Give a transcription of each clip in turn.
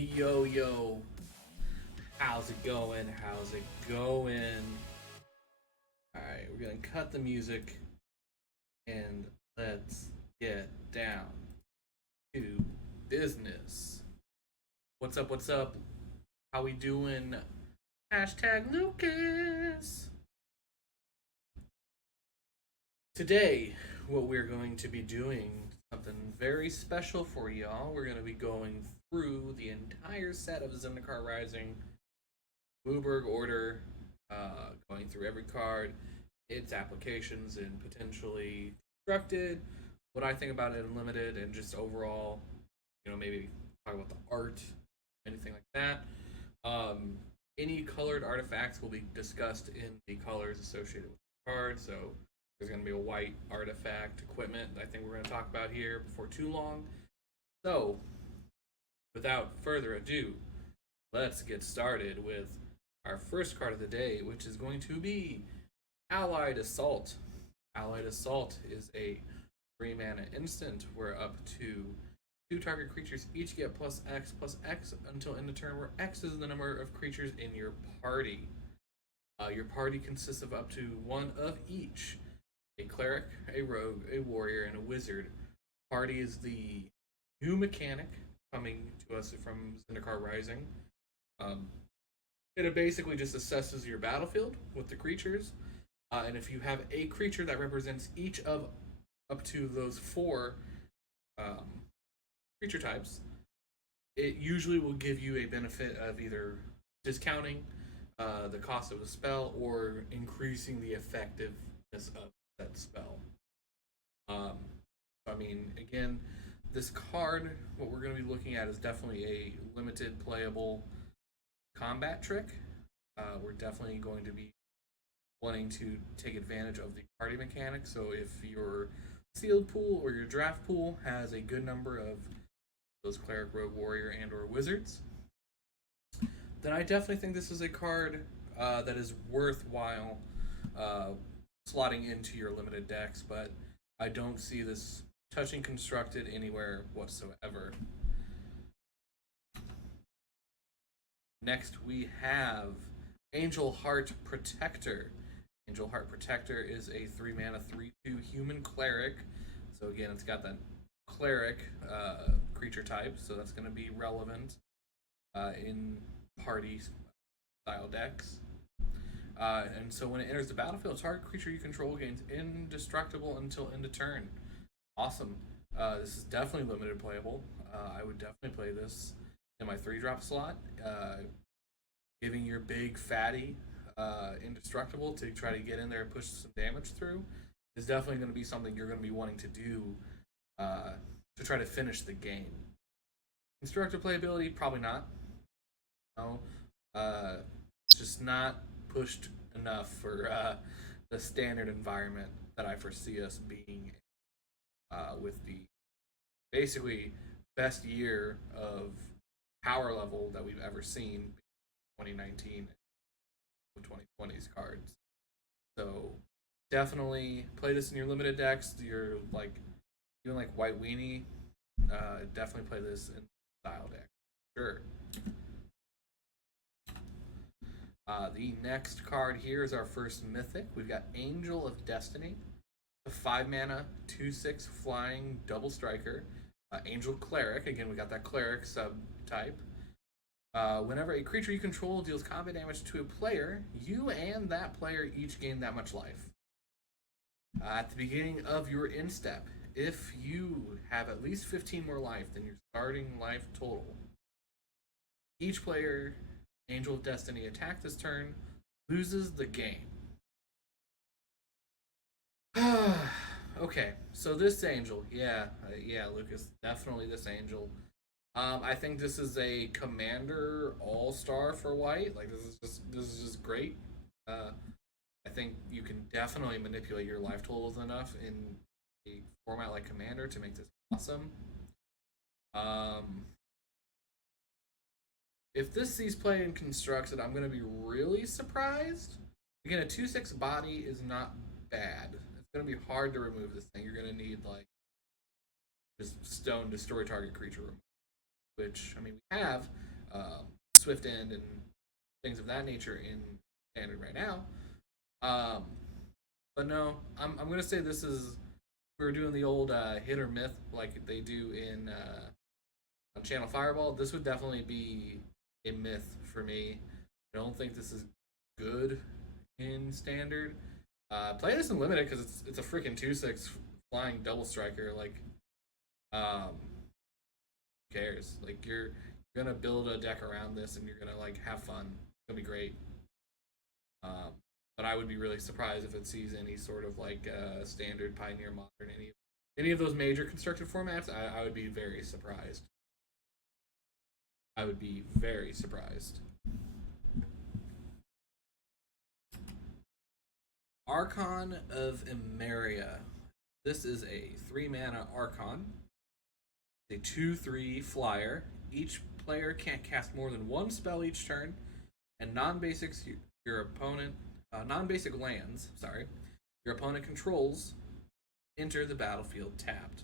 Yo, yo, how's it going? How's it going? Alright, we're gonna cut the music and let's get down to business. What's up? What's up? How we doing? Hashtag Lucas. Today, what we're going to be doing, something very special for y'all. We're going to be going through the entire set of Zendikar Rising, Blueberg order, going through every card, its applications, and potentially constructed, what I think about it in limited, and just overall, maybe talk about the art, anything like that. Any colored artifacts will be discussed in the colors associated with the card, so there's going to be a white artifact equipment that I think we're going to talk about here before too long. So, without further ado, let's get started with our first card of the day, which is going to be Allied Assault. Allied Assault is a 3-mana instant where up to 2 target creatures each get +X until end of turn, where X is the number of creatures in your party. Your party consists of up to 1 of each: a cleric, a rogue, a warrior, and a wizard. Party is the new mechanic coming to us from Zendikar Rising. It basically just assesses your battlefield with the creatures, and if you have a creature that represents each of up to those 4 creature types, it usually will give you a benefit of either discounting the cost of the spell or increasing the effectiveness of that spell. I mean, again, this card, what we're going to be looking at is definitely a limited playable combat trick. We're definitely going to be wanting to take advantage of the party mechanic. So if your sealed pool or your draft pool has a good number of those cleric, rogue, warrior, and or wizards, then I definitely think this is a card that is worthwhile slotting into your limited decks, but I don't see this touching constructed anywhere whatsoever. Next, we have Angel Heart Protector. Angel Heart Protector is a 3-mana 3/2 human cleric. So again, it's got that cleric creature type, so that's going to be relevant in party style decks. And so when it enters the battlefield, target creature you control gains indestructible until end of turn. Awesome. This is definitely limited playable. I would definitely play this in my 3-drop slot. Giving your big fatty indestructible to try to get in there and push some damage through is definitely going to be something you're going to be wanting to do to try to finish the game. Constructed playability, probably not. No. It's just not pushed enough for the standard environment that I foresee us being with the basically best year of power level that we've ever seen, 2019 and 2020's cards. So definitely play this in your limited decks. You're like even like White Weenie, definitely play this in style deck. Sure. The next card here is our first mythic. We've got Angel of Destiny, a 5-mana 2/6 flying double striker. Angel Cleric. Again, we got that cleric subtype. Whenever a creature you control deals combat damage to a player, you and that player each gain that much life. At the beginning of your end step, if you have at least 15 more life than your starting life total, each player Angel of Destiny attack this turn loses the game. Okay, so this Angel, yeah, Lucas, definitely this Angel. I think this is a commander all-star for white. Like this is just great. I think you can definitely manipulate your life totals enough in a format like Commander to make this awesome. If this sees play in Constructed, I'm going to be really surprised. Again, a 2/6 body is not bad. It's going to be hard to remove this thing. You're going to need like just stone destroy target creature removal. which, I mean, we have Swift End and things of that nature in standard right now. But no, I'm gonna say this is, we're doing the old hit or myth like they do in on Channel Fireball. This would definitely be a myth for me. I don't think this is good in standard. Play this in limited because it's a freaking 2/6 flying double striker. Like, who cares? Like, you're gonna build a deck around this and you're gonna like have fun. It's gonna be great. But I would be really surprised if it sees any sort of like standard, Pioneer, Modern, any of those major constructed formats. I would be very surprised. I would be very surprised. Arkhan of Emelia. This is a 3-mana Arkhan. A 2/3 flyer. Each player can't cast more than one spell each turn, and non-basics your opponent, non-basic lands, sorry, your opponent controls enter the battlefield tapped.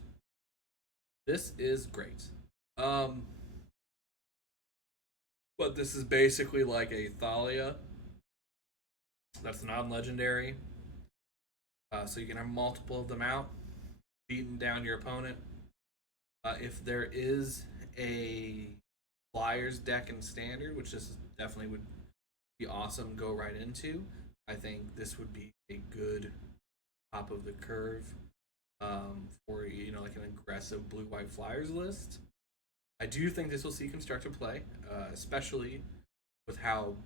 This is great. But this is basically like a Thalia that's non-legendary. So you can have multiple of them out, beating down your opponent. If there is a Flyers deck in Standard, which this definitely would be awesome, go right into, I think this would be a good top of the curve for, you know, like an aggressive blue-white Flyers list. I do think this will see constructed play, especially with how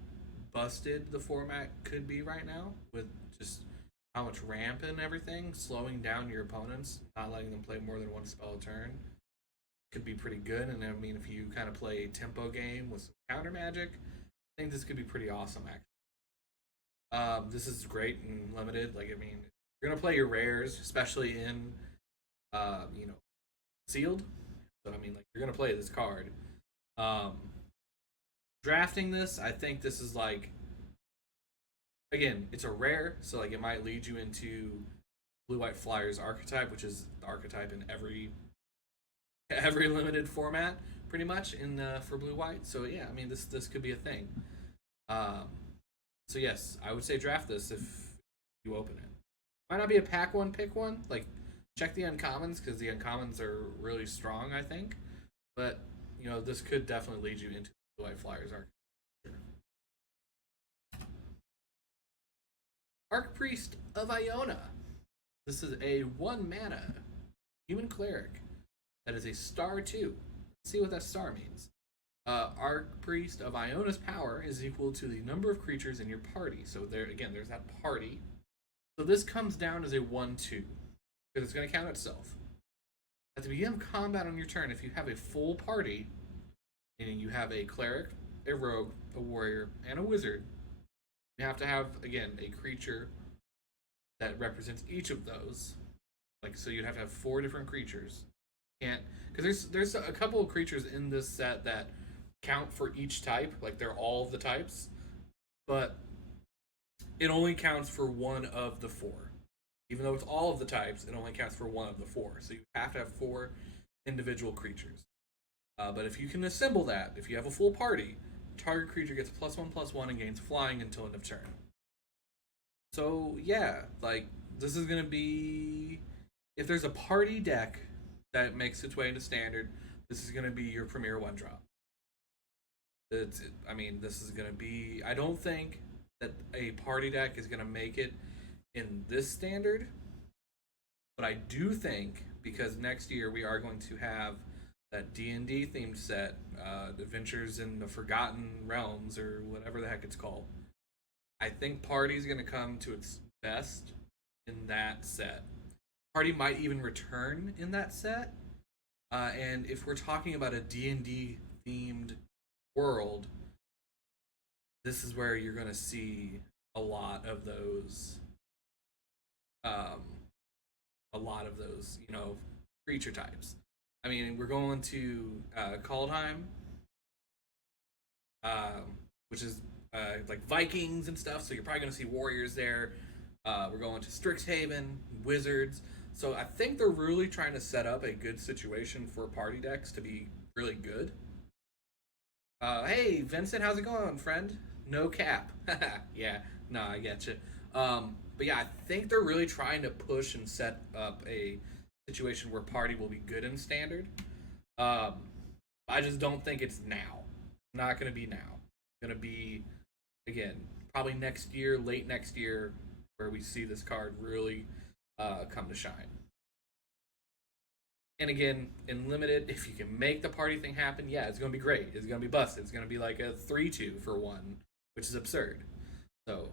busted the format could be right now, with just how much ramp and everything, slowing down your opponents, not letting them play more than one spell a turn, could be pretty good. And I mean, if you kind of play a tempo game with some counter magic, I think this could be pretty awesome, actually. This is great and limited. Like, I mean, you're gonna play your rares, especially in, you know, sealed. So I mean, like, you're gonna play this card. Drafting this, I think this is like, again, it's a rare, so like it might lead you into blue-white Flyers archetype, which is the archetype in every limited format, pretty much in for blue-white. So yeah, I mean, this could be a thing. So yes, I would say draft this if you open it. Might not be a pack one, pick one. Like, check the uncommons because the uncommons are really strong, I think. But you know, this could definitely lead you into blue-white Flyers archetype. Archpriest of Iona. This is a 1-mana human cleric that is a star 2. Let's see what that star means. Archpriest of Iona's power is equal to the number of creatures in your party. So there again, there's that party. So this comes down as a 1/2 because it's going to count itself. At the beginning of combat on your turn, if you have a full party, meaning you have a cleric, a rogue, a warrior, and a wizard, you have to have, again, a creature that represents each of those. Like, so you'd have to have 4 different creatures. Can't, because there's a couple of creatures in this set that count for each type, like they're all of the types, but it only counts for one of the 4. Even though it's all of the types, it only counts for one of the 4. So you have to have 4 individual creatures. But if you can assemble that, if you have a full party, target creature gets +1/+1 and gains flying until end of turn. So yeah, like, this is gonna be, if there's a party deck that makes its way into Standard, this is gonna be your premier 1-drop. I mean, this is gonna be, I don't think that a party deck is gonna make it in this Standard, but I do think, because next year we are going to have that D&D themed set, Adventures in the Forgotten Realms, or whatever the heck it's called. I think Party's going to come to its best in that set. Party might even return in that set. And if we're talking about a D&D themed world, this is where you're going to see a lot of those, you know, creature types. I mean, we're going to Kaldheim, which is like Vikings and stuff, so you're probably going to see warriors there. We're going to Strixhaven, wizards. So I think they're really trying to set up a good situation for party decks to be really good. Hey, Vincent, how's it going, friend? No cap. Yeah, no, I get you. But yeah, I think they're really trying to push and set up a situation where party will be good in standard. Um, I just don't think it's now. Not going to be now. Going to be again probably next year, late next year, where we see this card really come to shine. And again, in limited, if you can make the party thing happen, yeah, it's gonna be great. It's gonna be busted. It's gonna be like a 3-2 for one, which is absurd. So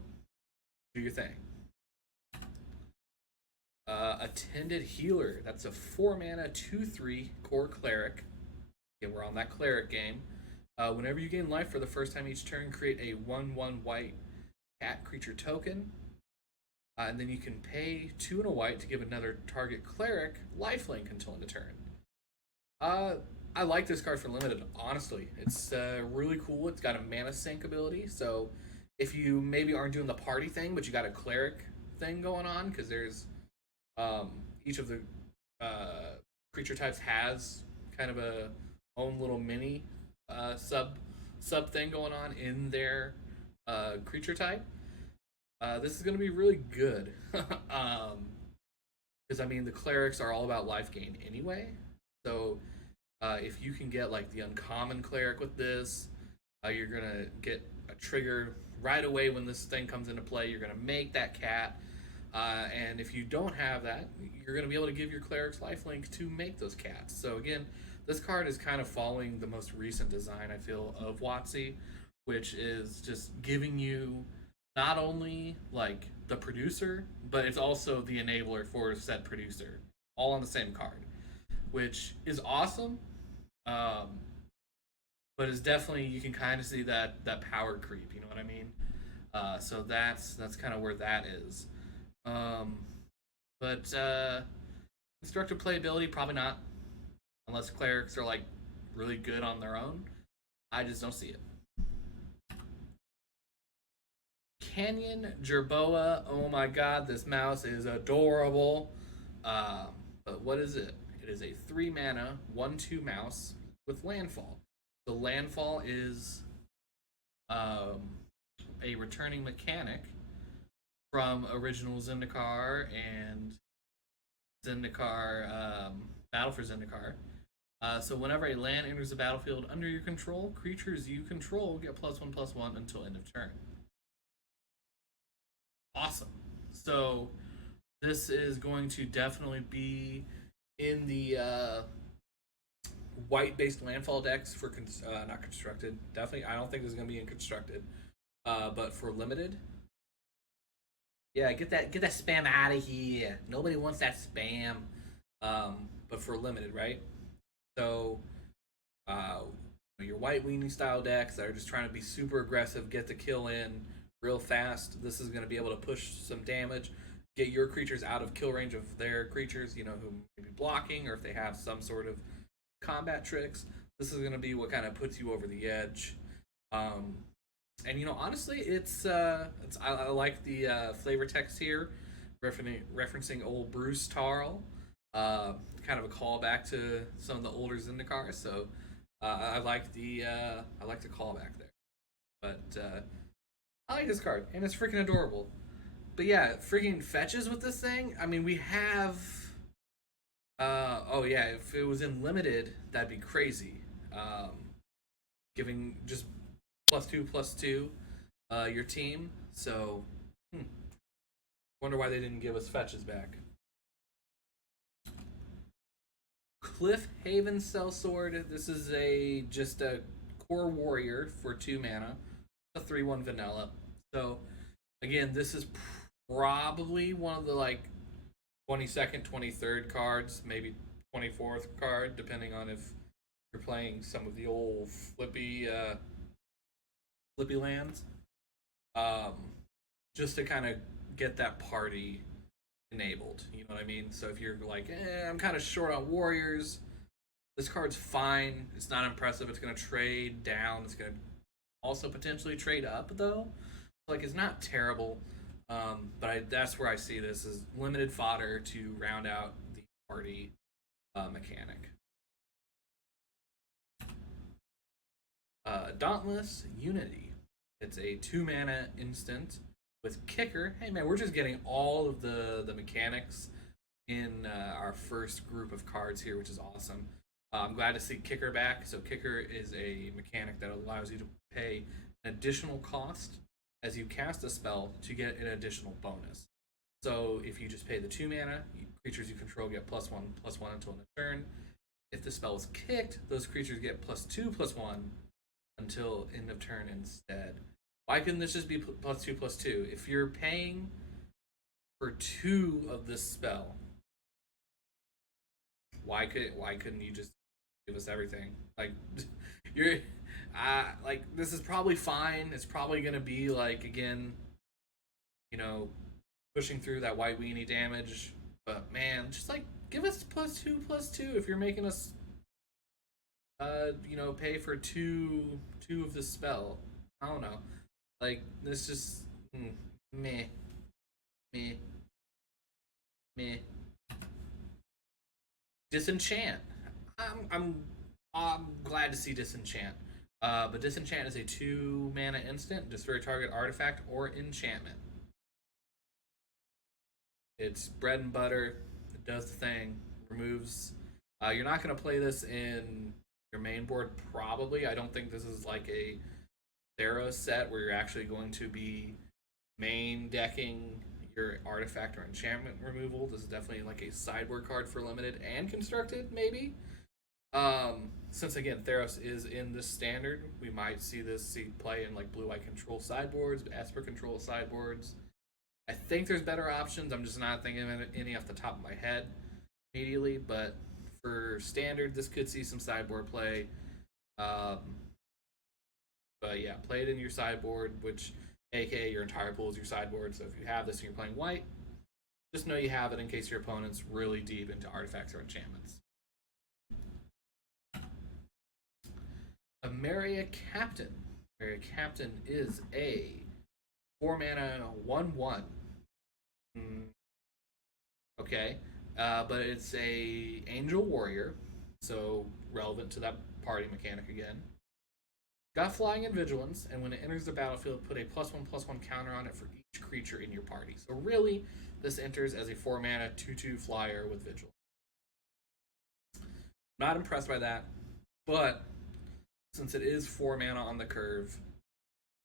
do your thing. Attended Healer. That's a 4 mana 2/3 core cleric. Again, we're on that cleric game. Whenever you gain life for the first time each turn, create a 1/1 white cat creature token. And then you can pay 2 and a white to give another target cleric lifelink until end of turn. I like this card for limited, honestly. It's really cool. It's got a mana sink ability, so if you maybe aren't doing the party thing, but you got a cleric thing going on, because there's each of the creature types has kind of a own little mini sub thing going on in their creature type. This is going to be really good. Because I mean, the clerics are all about life gain anyway. So if you can get like the uncommon cleric with this, you're gonna get a trigger right away when this thing comes into play. You're gonna make that cat, and if you don't have that, you're gonna be able to give your clerics lifelink to make those cats. So again, this card is kind of following the most recent design, I feel, of WotC, which is just giving you not only like the producer, but it's also the enabler for said producer, all on the same card, which is awesome. But it's definitely, you can kind of see that power creep. You know what I mean? So that's kind of where that is. But constructed playability, probably not, unless clerics are like really good on their own. I just don't see it. Canyon Jerboa. Oh my god, this mouse is adorable. But what is it? It is a 3 mana 1/2 mouse with Landfall. The Landfall is a returning mechanic from original Zendikar and Zendikar Battle for Zendikar. So whenever a land enters the battlefield under your control, creatures you control get +1/+1 until end of turn. Awesome. So this is going to definitely be in the white-based landfall decks for not constructed. Definitely, I don't think this is going to be in constructed, but for limited, yeah, get that spam out of here. Nobody wants that spam. But for limited, right? So, your white weenie style decks that are just trying to be super aggressive, get the kill in real fast. This is going to be able to push some damage, get your creatures out of kill range of their creatures, who may be blocking, or if they have some sort of combat tricks. This is going to be what kind of puts you over the edge. And honestly, it's I like the flavor text here, referencing old Bruce Tarl, kind of a callback to some of the older Zendikar. So I like the callback there. But I like this card, and it's freaking adorable. But yeah, freaking fetches with this thing. I mean, we have. Oh yeah, if it was in limited, that'd be crazy. Giving just +2/+2 your team. So, wonder why they didn't give us fetches back. Cliffhaven Sellsword. This is just a core warrior for 2 mana, a 3/1 vanilla. So, again, this is probably one of the 22nd, 23rd cards, maybe 24th card, depending on if you're playing some of the old flippy lands. Just to kind of get that party enabled, you know what I mean? So if you're like, I'm kind of short on warriors, this card's fine. It's not impressive. It's going to trade down. It's going to also potentially trade up, though. It's not terrible. But that's where I see this as limited fodder to round out the party mechanic. Dauntless Unity. It's a 2-mana instant with Kicker. Hey man, we're just getting all of the mechanics in our first group of cards here, which is awesome. I'm glad to see Kicker back. So Kicker is a mechanic that allows you to pay an additional cost as you cast a spell to get an additional bonus. So if you just pay the 2 mana, creatures you control get +1/+1 until end of turn. If the spell is kicked, those creatures get +2/+1 until end of turn instead. Why couldn't this just be +2/+2? If you're paying for 2 of this spell, why couldn't you just give us everything? Like, you're like, this is probably fine. It's probably gonna be like, again, pushing through that white weenie damage. But man, just like, give us +2/+2 if you're making us pay for two of this spell. I don't know. Like, this just meh. Disenchant. I'm glad to see Disenchant. But Disenchant is a 2-mana instant. Destroy target artifact or enchantment. It's bread and butter. It does the thing. Removes. You're not going to play this in your main board, probably. I don't think this is like a Theros set where you're actually going to be main decking your artifact or enchantment removal. This is definitely like a sideboard card for limited and constructed, maybe. Since again Theros is in the standard, we might see play in like blue-white control sideboards, Esper control sideboards. I think there's better options. I'm just not thinking of any off the top of my head immediately, but for standard, this could see some sideboard play. But yeah, play it in your sideboard, which aka your entire pool is your sideboard. So if you have this and you're playing white, just know you have it in case your opponent's really deep into artifacts or enchantments. Emelia Captain. Emelia Captain is a 4-mana 1/1. Okay, but it's a Angel Warrior, so relevant to that party mechanic again. Got Flying and Vigilance, and when it enters the battlefield, put a +1/+1 counter on it for each creature in your party. So really, this enters as a 4-mana 2/2 flyer with Vigilance. Not impressed by that, but since it is 4 mana on the curve,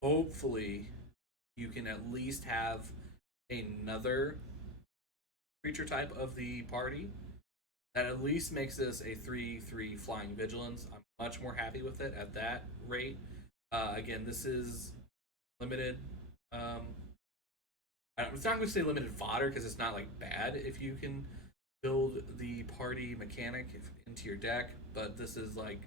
hopefully you can at least have another creature type of the party that at least makes this a 3/3 Flying Vigilance. I'm much more happy with it at that rate. Again, this is limited. It's not going to say limited fodder because it's not like bad if you can build the party mechanic into your deck, but this is like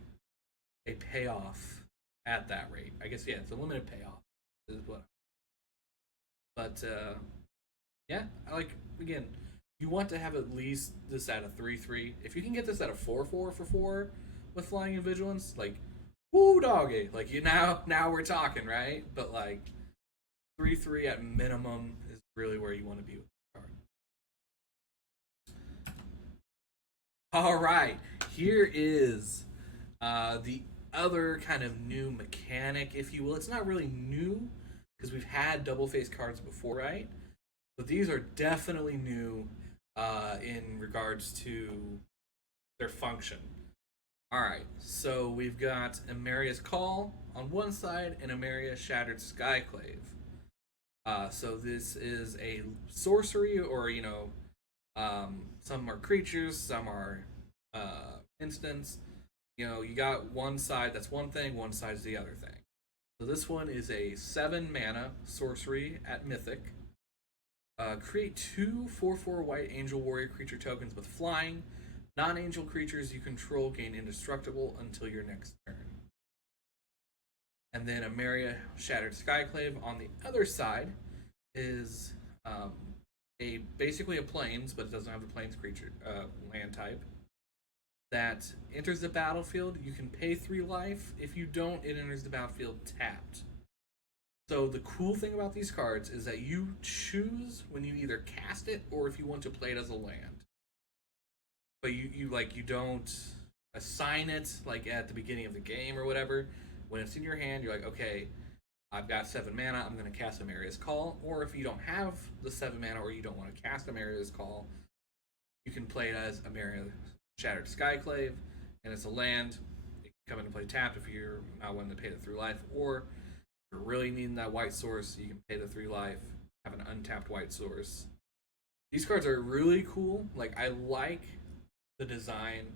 a payoff at that rate. I guess, yeah, it's a limited payoff is what. But yeah, again, you want to have at least this at a 3/3. If you can get this at a 4/4 for 4 with Flying and Vigilance, like, woo doggy, like, now we're talking, right? But like 3/3 at minimum is really where you want to be with the card. All right, here is the other kind of new mechanic, if you will. It's not really new because we've had double face cards before, right? But these are definitely new in regards to their function. Alright, so we've got Emeria's Call on one side and Emeria Shattered Skyclave. So this is a sorcery, or, some are creatures, some are instants. You got one side that's one thing, one side is the other thing. So this one is a 7-mana sorcery at Mythic. Create 2 4/4 white Angel Warrior creature tokens with flying. Non-angel creatures you control gain indestructible until your next turn. And then Emeria Shattered Skyclave on the other side is basically a plains, but it doesn't have the plains creature land type. That enters the battlefield. You can pay 3 life. If you don't, it enters the battlefield tapped. So the cool thing about these cards is that you choose when you either cast it or if you want to play it as a land. But you don't assign it like at the beginning of the game or whatever. when it's in your hand, you're like, okay, I've got 7 mana, I'm going to cast Emeria's Call. Or if you don't have the 7 mana or you don't want to cast Emeria's Call, you can play it as Emeria Shattered Skyclave, and it's a land. It can come into play tapped if you're not wanting to pay the 3 life, or if you're really needing that white source, you can pay the 3 life, have an untapped white source. These cards are really cool. Like, I like the design.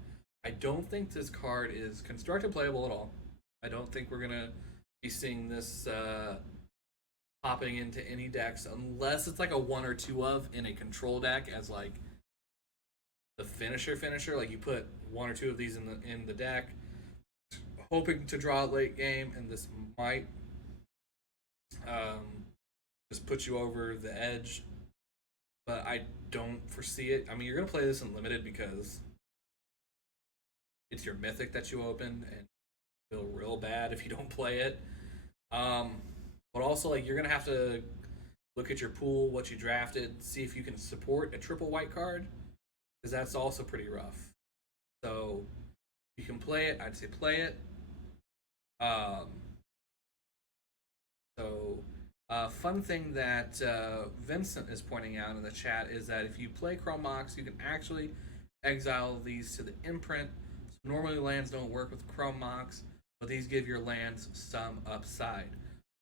I don't think this card is constructed playable at all. I don't think we're going to be seeing this popping into any decks unless it's like a 1 or 2 of in a control deck as like the finisher. Like you put 1 or 2 of these in the deck, hoping to draw it late game, and this might just put you over the edge. But I don't foresee it. I mean, you're gonna play this in limited because it's your mythic that you opened, and feel real bad if you don't play it. But also, like, you're gonna have to look at your pool, what you drafted, see if you can support a triple white card, because that's also pretty rough. So, if you can play it, I'd say play it. Fun thing that Vincent is pointing out in the chat is that if you play Chrome Mox, you can actually exile these to the imprint. So normally lands don't work with Chrome Mox, but these give your lands some upside.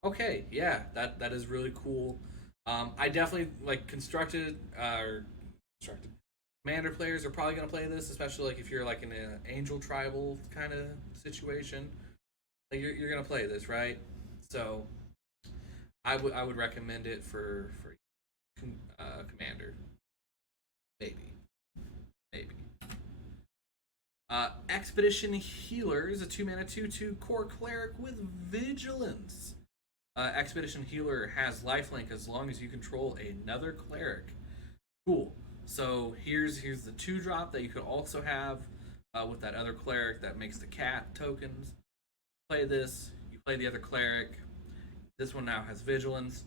Okay, yeah, that is really cool. I definitely like constructed Commander players are probably gonna play this, especially like if you're like in an Angel Tribal kind of situation. Like you're gonna play this, right? So I would recommend it for Commander. Maybe. Expedition Healer is a 2-mana 2/2 core cleric with Vigilance. Expedition Healer has lifelink as long as you control another cleric. Cool. So here's the 2-drop that you could also have with that other cleric that makes the cat tokens. Play this. You play the other cleric. This one now has Vigilance.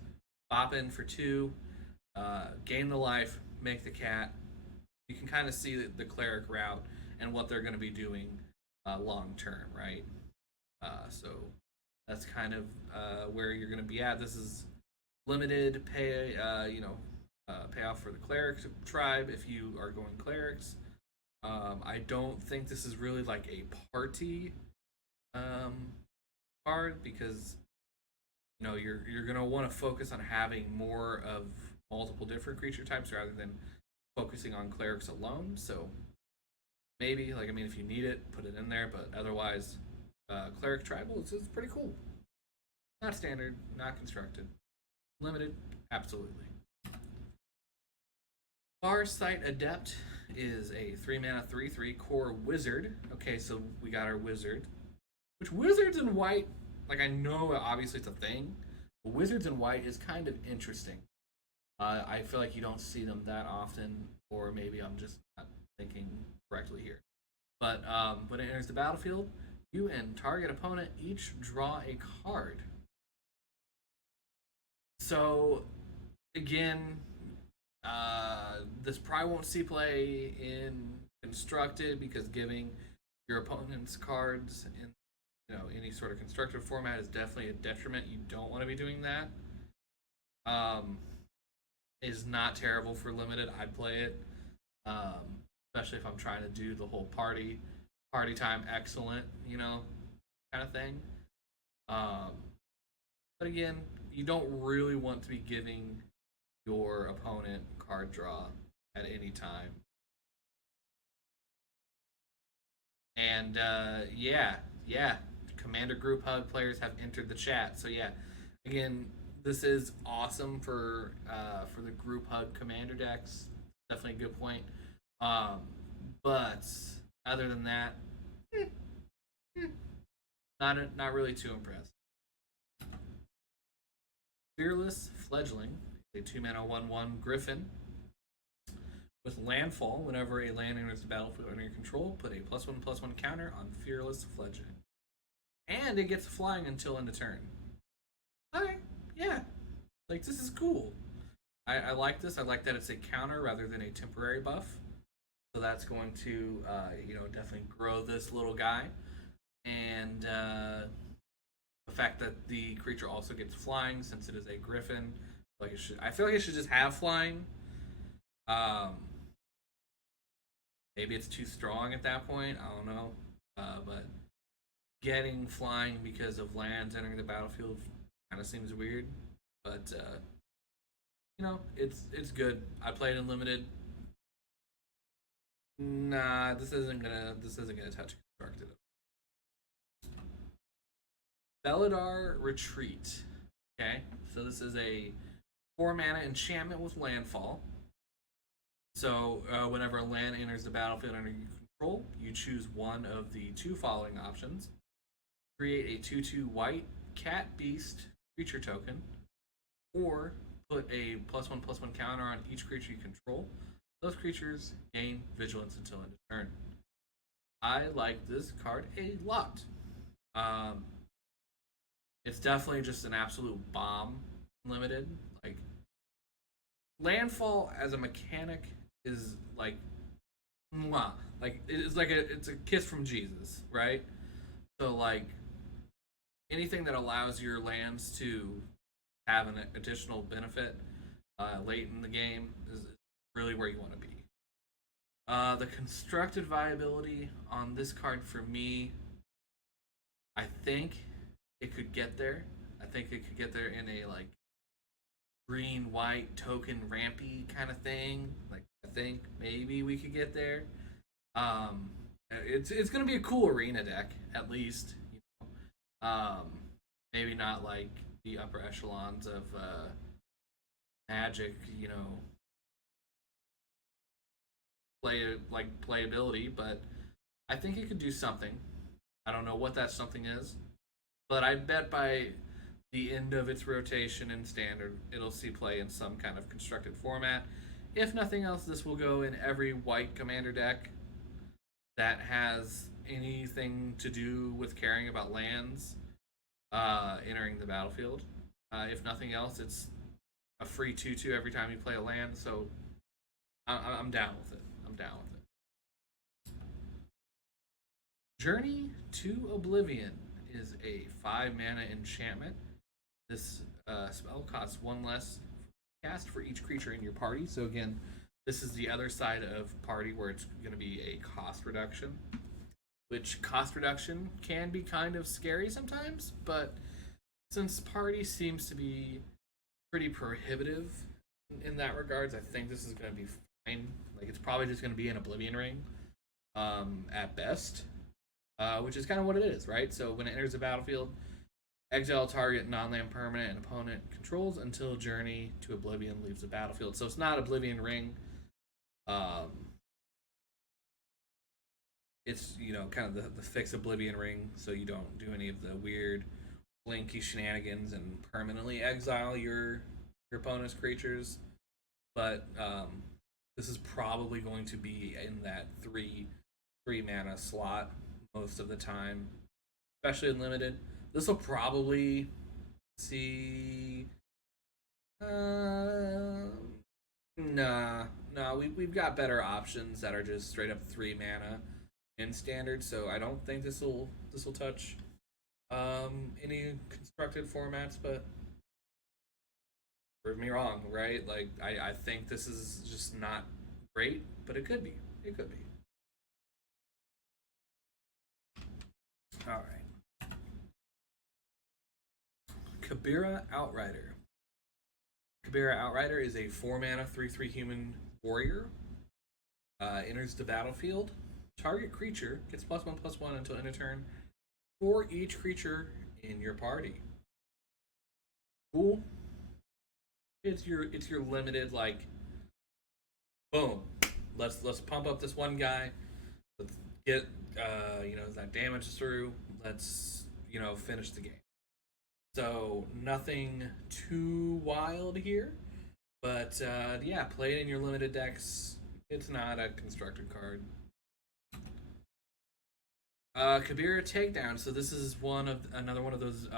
Bop in for 2. Gain the life. Make the cat. You can kind of see the cleric route and what they're going to be doing long term, right? So that's kind of where you're going to be at. This is limited pay, payoff for the cleric tribe if you are going clerics. I don't think this is really like a party card because you're gonna want to focus on having more of multiple different creature types rather than focusing on clerics alone. So maybe if you need it, put it in there. But otherwise, cleric tribal is pretty cool. Not standard, not constructed, limited, absolutely. Farsight Adept is a 3-mana 3/3 core wizard. Okay, so we got our wizard. Which wizards in white, like I know obviously it's a thing, but wizards in white is kind of interesting. I feel like you don't see them that often, or maybe I'm just not thinking correctly here. But when it enters the battlefield, you and target opponent each draw a card. So, again, this probably won't see play in constructed because giving your opponent's cards in any sort of constructed format is definitely a detriment. You don't want to be doing that. Is not terrible for limited. I'd play it, especially if I'm trying to do the whole party time excellent, kind of thing. But again, you don't really want to be giving your opponent card draw at any time. And yeah, Commander Group Hug players have entered the chat. So yeah, again, this is awesome for the Group Hug Commander decks. Definitely a good point. But other than that, not really too impressed. Fearless Fledgling, a 2-mana 1/1 Griffin with Landfall. Whenever a land enters the battlefield under your control, put a +1/+1 counter on Fearless Fledgling, and it gets flying until end of turn. Alright, yeah, like this is cool. I like this. I like that it's a counter rather than a temporary buff. So that's going to definitely grow this little guy. And fact that the creature also gets flying since it is a griffin. Like I feel like it should just have flying. Maybe it's too strong at that point. I don't know. But getting flying because of lands entering the battlefield kind of seems weird. But it's good. I played in limited. Nah, this isn't gonna touch constructed. Bellador Retreat. Okay, so this is a 4-mana enchantment with landfall. So whenever a land enters the battlefield under your control, you choose one of the 2 following options. Create a 2/2 white cat beast creature token, or put a +1/+1 counter on each creature you control. Those creatures gain vigilance until end of turn. I like this card a lot. It's definitely just an absolute bomb limited. Like landfall as a mechanic is like mwah. Like it's a kiss from Jesus, right? So like anything that allows your lands to have an additional benefit late in the game is really where you want to be. The constructed viability on this card for me, I think it could get there. I think it could get there in a like green white token rampy kind of thing. Like I think maybe we could get there. It's gonna be a cool arena deck at least. Maybe not like the upper echelons of Magic, playability, but I think it could do something. I don't know what that something is, but I bet by the end of its rotation in standard, it'll see play in some kind of constructed format. If nothing else, this will go in every white commander deck that has anything to do with caring about lands entering the battlefield. If nothing else, it's a free 2/2 every time you play a land, so I'm down with it. I'm down with it. Journey to Oblivion is a 5-mana enchantment. This spell costs 1 less cast for each creature in your party. So again, this is the other side of party where it's going to be a cost reduction, which cost reduction can be kind of scary sometimes, but since party seems to be pretty prohibitive in that regards, I think this is going to be fine. Like it's probably just going to be an Oblivion Ring at best, which is kind of what it is, right? So when it enters the battlefield, exile target non-land permanent and opponent controls until Journey to Oblivion leaves the battlefield. So it's not Oblivion Ring. It's kind of the fixed Oblivion Ring, so you don't do any of the weird blinky shenanigans and permanently exile your opponent's creatures. But this is probably going to be in that three mana slot most of the time, especially in limited. This will probably see. We've got better options that are just straight up 3 mana in standard, so I don't think this will touch any constructed formats, but prove me wrong, right? Like I think this is just not great, but it could be. It could be. All right. Kubera Outrider. Kubera Outrider is a 4-mana 3/3 human warrior. Enters the battlefield. Target creature gets +1/+1 until end of turn for each creature in your party. Cool. It's your limited like boom. Let's pump up this one guy. Let's get that damage through. Let's finish the game. So nothing too wild here, but play it in your limited decks. It's not a constructed card. Kubera Takedown. So this is another one of those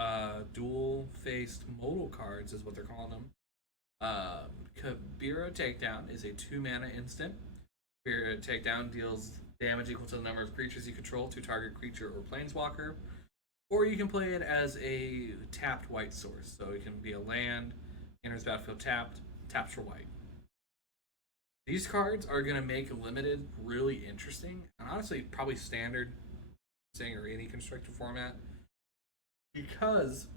dual-faced modal cards, is what they're calling them. Kubera Takedown is a 2-mana instant. Kubera Takedown deals damage equal to the number of creatures you control to target creature or planeswalker, Or you can play it as a tapped white source. So it can be a land, enters battlefield tapped, taps for white. These cards are going to make limited really interesting, and honestly, probably standard, saying, or any constructed format, because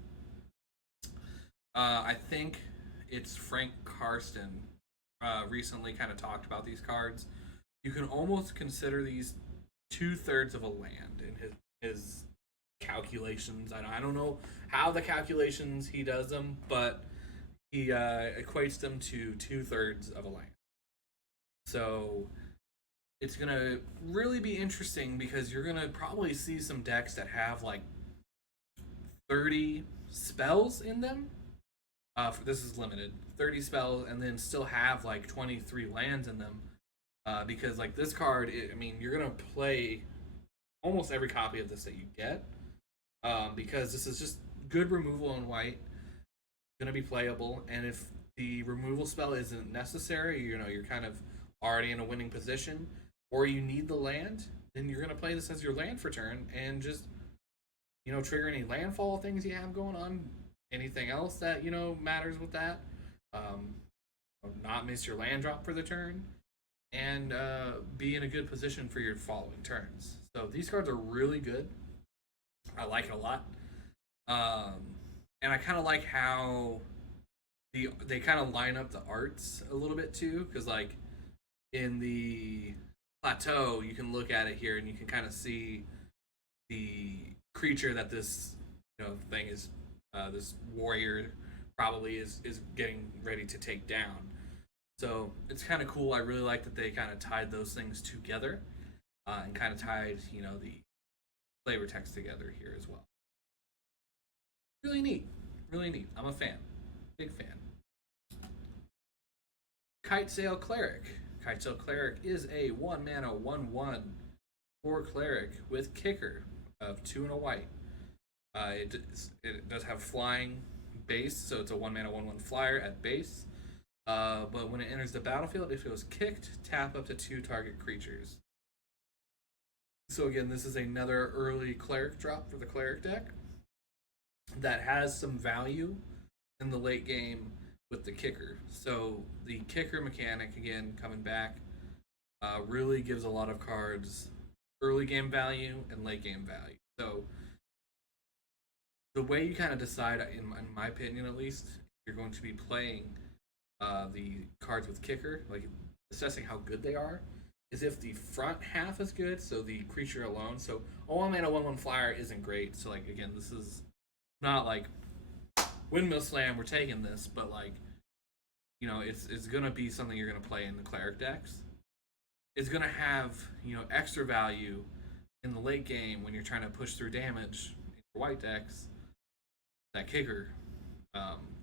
I think it's Frank Karsten recently kind of talked about these cards. You can almost consider these 2/3 of a land in his calculations. I don't know how the calculations he does them, but he equates them to 2/3 of a land. So it's gonna really be interesting because you're gonna probably see some decks that have like 30 spells in them. This is limited, 30 spells, and then still have like 23 lands in them. Because like this card, I mean, you're gonna play almost every copy of this that you get. Because this is just good removal on white, gonna be playable, and if the removal spell isn't necessary, you're kind of already in a winning position, or you need the land, then you're gonna play this as your land for turn and just trigger any landfall things you have going on, anything else that matters with that. Not miss your land drop for the turn, and be in a good position for your following turns. So these cards are really good. I like it a lot, and I kind of like how they kind of line up the arts a little bit too, because like in the plateau, you can look at it here and you can kind of see the creature that this thing is, this warrior probably is getting ready to take down. So it's kind of cool. I really like that they kind of tied those things together, and kind of tied the flavor text together here as well. Really neat. Really neat. I'm a fan. Big fan. Kitesail Cleric. Kitesail Cleric is a 1-mana 1/1 for Cleric with kicker of 2 and a white. It does have flying base, so it's a 1-mana 1/1 flyer at base. But when it enters the battlefield, if it was kicked, tap up to 2 target creatures. So again, this is another early Cleric drop for the Cleric deck that has some value in the late game with the kicker. So the kicker mechanic, again, coming back, really gives a lot of cards early game value and late game value. So the way you kind of decide, in my opinion at least, if you're going to be playing the cards with kicker, like assessing how good they are, is if the front half is good, so the creature alone. So a 1-mana 1/1 flyer isn't great. So like again, this is not like Windmill Slam, we're taking this, but like it's gonna be something you're gonna play in the Cleric decks. It's gonna have extra value in the late game when you're trying to push through damage in your white decks. That kicker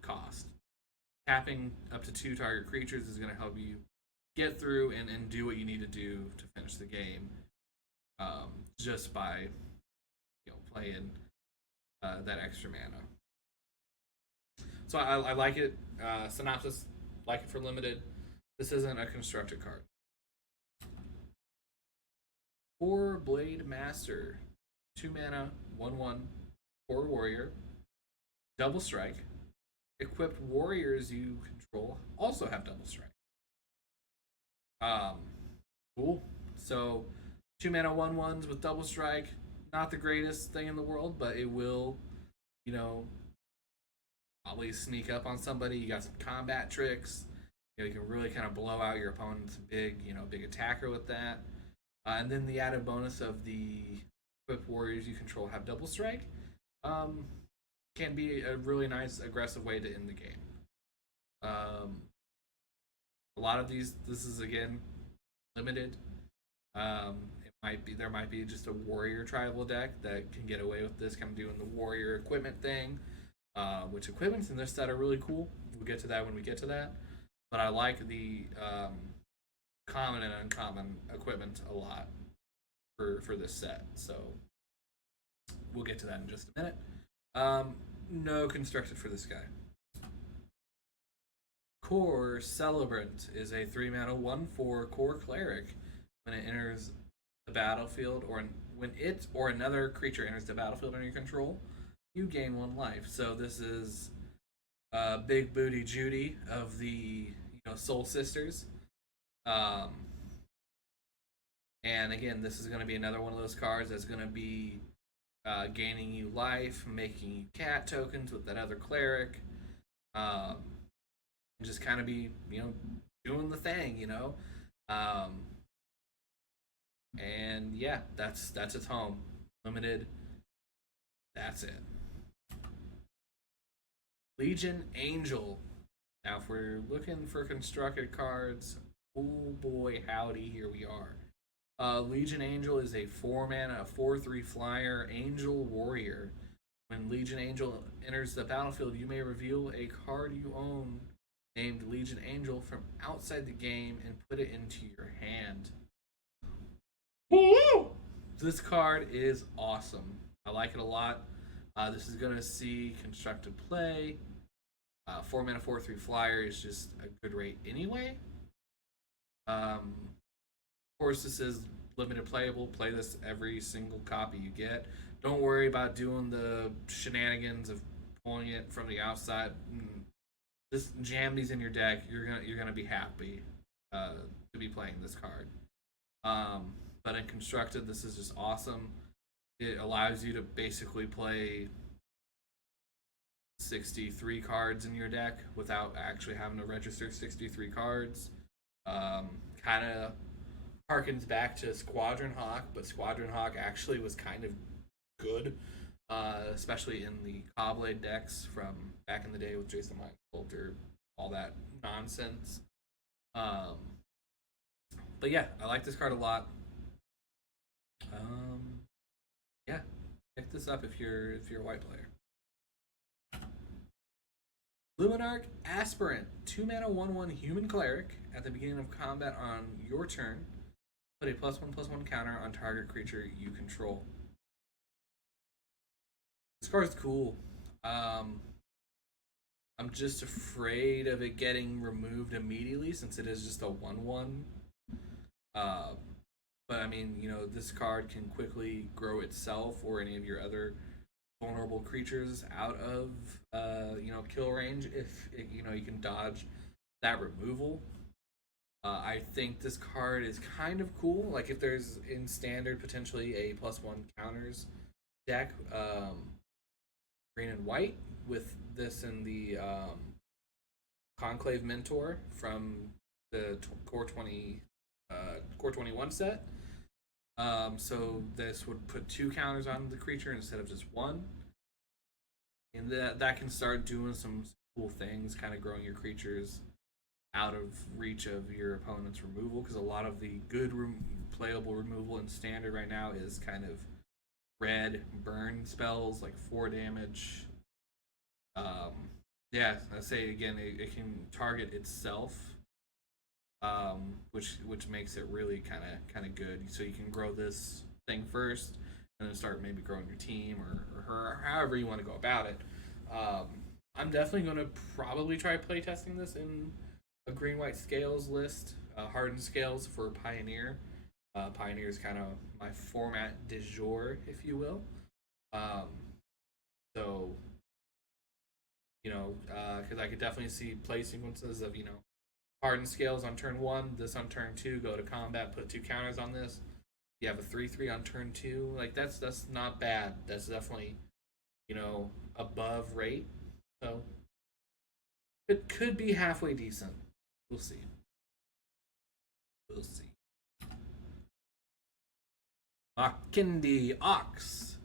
cost. Tapping up to 2 target creatures is gonna help you get through and do what you need to do to finish the game, just by playing that extra mana. So I like it. Synopsis, like it for limited. This isn't a constructed card. 4 Blade Master, 2-mana 1/1 for warrior, double strike. Equipped warriors you control also have double strike. Cool. So 2-mana 1/1s with double strike, not the greatest thing in the world, but it will, probably sneak up on somebody. You got some combat tricks. You can really kind of blow out your opponent's big attacker with that. And then the added bonus of the equipped warriors you control have double strike. Can be a really nice aggressive way to end the game. A lot of these, this is again limited. There might be just a warrior tribal deck that can get away with this, kind of doing the warrior equipment thing, which equipments in this set are really cool. We'll get to that when we get to that. But I like the common and uncommon equipment a lot for this set. So we'll get to that in just a minute. No constructed for this guy. Core Celebrant is a 3-mana 1/4 core cleric. When it enters the battlefield, or when it or another creature enters the battlefield under your control, you gain 1 life. So this is Big Booty Judy of the Soul Sisters. And again, this is going to be another one of those cards that's going to be gaining you life, making you cat tokens with that other cleric, and just kind of be doing the thing, and yeah, that's its home. Limited. That's it. Legion Angel. Now, if we're looking for constructed cards, oh boy, howdy, here we are. Legion Angel is a 4-mana, 4/3 flyer angel warrior. When Legion Angel enters the battlefield, you may reveal a card you own named Legion Angel from outside the game and put it into your hand. This card is awesome. I like it a lot. This is going to see constructed play. 4-mana, 4/3 flyer is just a good rate anyway. Of course, this is limited playable. Play this every single copy you get. Don't worry about doing the shenanigans of pulling it from the outside. Just jam these in your deck. You're gonna be happy to be playing this card. But in constructed, this is just awesome. It allows you to basically play 63 cards in your deck without actually having to register 63 cards. Kind of harkens back to Squadron Hawk, but Squadron Hawk actually was kind of good, especially in the Cobblade decks from back in the day with Jason Bolter, all that nonsense. But yeah, I like this card a lot. Yeah, pick this up if you're a white player. Luminar Aspirin, 2-mana 1/1 human cleric. At the beginning of combat on your turn, put a +1/+1 counter on target creature you control. This card's cool. I'm just afraid of it getting removed immediately since it is just a 1/1. But I mean, this card can quickly grow itself or any of your other vulnerable creatures out of kill range if you can dodge that removal. I think this card is kind of cool. Like if there's in standard potentially a +1 counters deck, green and white with this in the Conclave Mentor from the Core 21 set. So this would put 2 counters on the creature instead of just 1. And that can start doing some cool things, kind of growing your creatures out of reach of your opponent's removal, because a lot of the good playable removal in standard right now is kind of red burn spells, like 4 damage. Yeah, I say again, it can target itself, which makes it really kind of good. So you can grow this thing first, and then start maybe growing your team or however you want to go about it. I'm definitely going to probably try playtesting this in a green-white scales list, hardened scales for Pioneer. Pioneer is kind of my format du jour, if you will. So, because I could definitely see play sequences of, hardened scales on turn 1, this on turn 2, go to combat, put 2 counters on this. You have a 3/3 on turn 2. Like that's not bad. That's definitely, above rate. So it could be halfway decent. We'll see. Makindi Ox,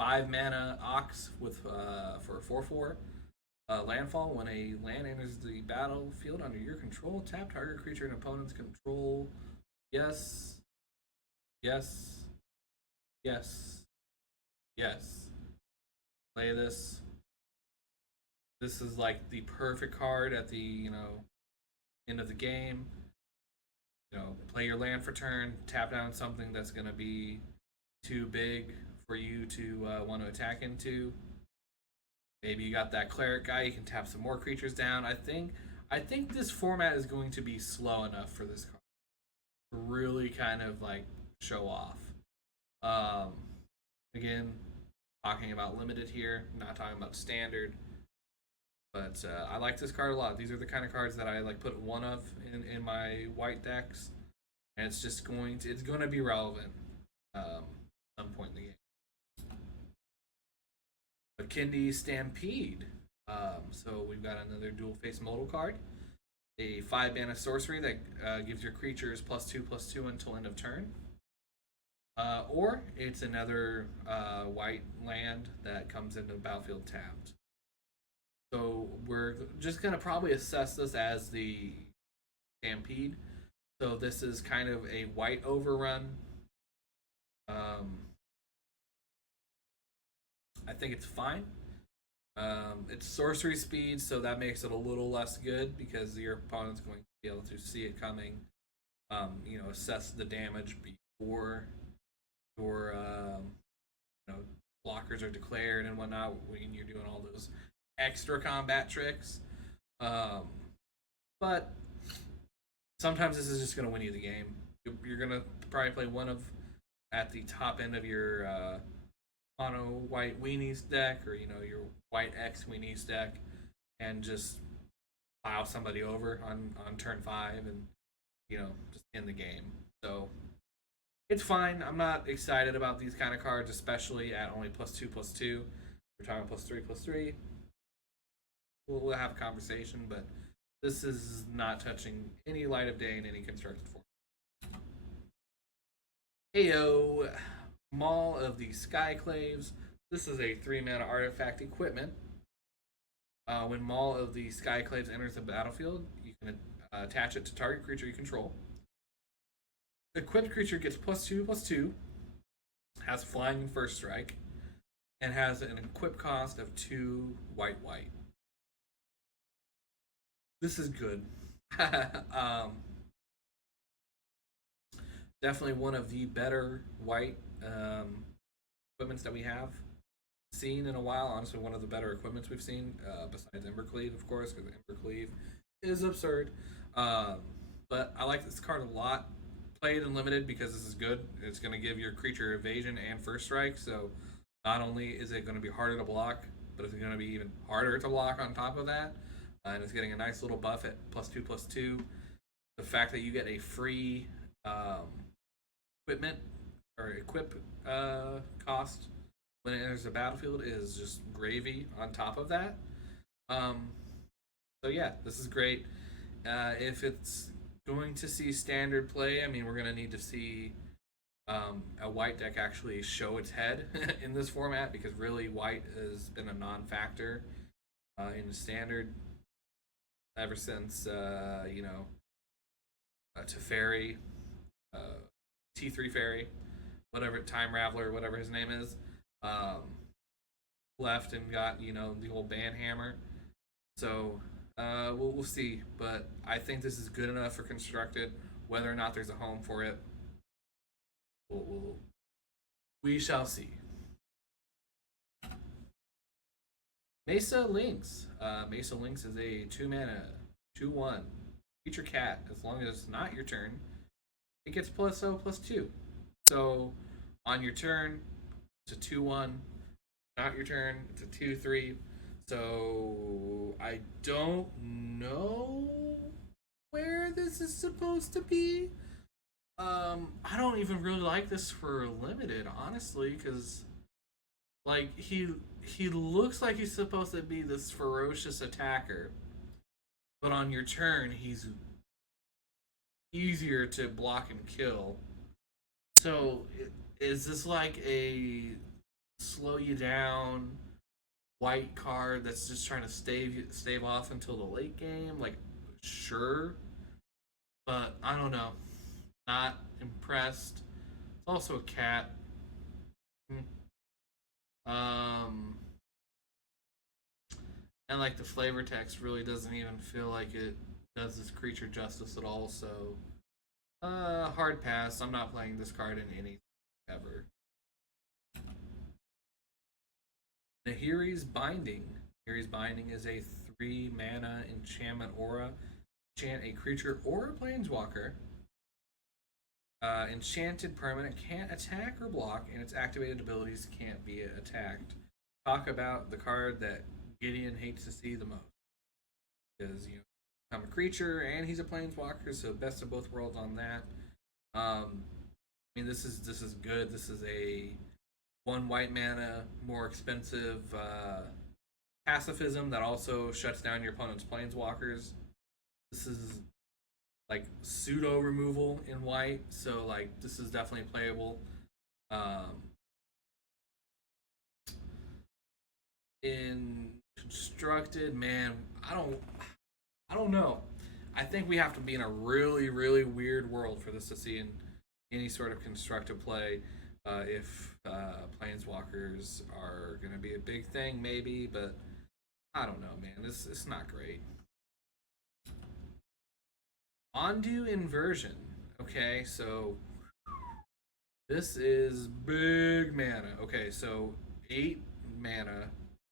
5-mana Ox with for 4/4. Landfall. When a land enters the battlefield under your control, tap target creature and opponent's control. Yes. Play this. This is like the perfect card at the end of the game. Play your land for turn, tap down something that's gonna be too big for you to want to attack into. Maybe you got that cleric guy, you can tap some more creatures down. I think this format is going to be slow enough for this card to really kind of like show off. Um, again, talking about limited here, not talking about standard. But I like this card a lot. These are the kind of cards that I like put one of in my white decks, and it's going to be relevant some point in the game. But Kindi Stampede. So we've got another dual face modal card, a 5-mana sorcery that gives your creatures +2/+2 until end of turn. Or it's another white land that comes into the battlefield tapped. So we're just going to probably assess this as the Stampede. So this is kind of a white overrun. I think it's fine. It's sorcery speed, so that makes it a little less good because your opponent's going to be able to see it coming. Assess the damage before your blockers are declared and whatnot when you're doing all those extra combat tricks. But sometimes this is just going to win you the game. You're going to probably play one of at the top end of your mono white weenies deck, or your white X weenies deck, and just plow somebody over on turn 5 and just end the game. So it's fine. I'm not excited about these kind of cards, especially at only +2/+2. We're talking +3/+3. We'll have a conversation, but this is not touching any light of day in any constructed form. Heyo, Maul of the Skyclaves. This is a 3-mana artifact equipment. When Maul of the Skyclaves enters the battlefield, you can attach it to target creature you control. The equipped creature gets +2/+2, has flying and first strike, and has an equip cost of 2 white. This is good. Definitely one of the better white equipments that we have seen in a while. Honestly, one of the better equipments we've seen, besides Embercleave, of course, because Embercleave is absurd. But I like this card a lot. Play it in limited because this is good. It's going to give your creature evasion and first strike, so not only is it going to be harder to block, but it's going to be even harder to block on top of that. And it's getting a nice little buff at +2/+2. The fact that you get a free equipment or equip cost when it enters the battlefield is just gravy on top of that. So yeah, this is great. If it's going to see standard play, I mean, we're going to need to see a white deck actually show its head in this format, because really white has been a non-factor in standard ever since Teferi, T3 Fairy, whatever, Time Raveler, whatever his name is, left and got the old Banhammer. So we'll see, but I think this is good enough for constructed. Whether or not there's a home for it, we shall see. Mesa Lynx. Mesa Lynx is a 2-mana, 2/1 creature cat. As long as it's not your turn, it gets +0/+2. So on your turn, it's a 2/1. Not your turn, it's a 2/3. So I don't know where this is supposed to be. I don't even really like this for limited, honestly, because he looks like he's supposed to be this ferocious attacker, but on your turn he's easier to block and kill. So is this like a slow you down white card that's just trying to stave off until the late game? Like, sure, but I don't know. Not impressed. It's also a cat. And like the flavor text really doesn't even feel like it does this creature justice at all. So hard pass. I'm not playing this card in any ever. Nahiris Binding. Nahiris Binding is a 3-mana enchantment aura. Enchant a creature or a planeswalker. Enchanted permanent can't attack or block, and its activated abilities can't be attacked. Talk about the card that Gideon hates to see the most. Because, I'm a creature and he's a planeswalker, so best of both worlds on that. This is good. This is a 1 white mana, more expensive pacifism that also shuts down your opponent's planeswalkers. This is like pseudo removal in white, so like this is definitely playable. In constructed, man, I don't know. I think we have to be in a really, really weird world for this to see in any sort of constructive play. If planeswalkers are going to be a big thing, maybe, but I don't know, man. It's not great. Ondu Inversion. Okay, so this is big mana. Okay, so 8 mana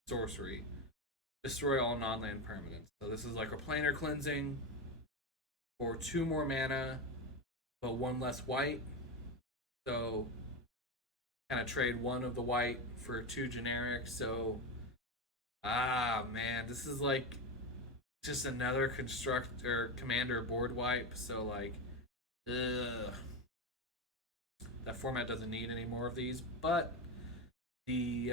sorcery. Destroy all non-land permanents. So this is like a planar cleansing for 2 more mana, but 1 less white. So kind of trade 1 of the white for 2 generic. So man, this is like just another construct or commander board wipe. So like, ugh. That format doesn't need any more of these. But the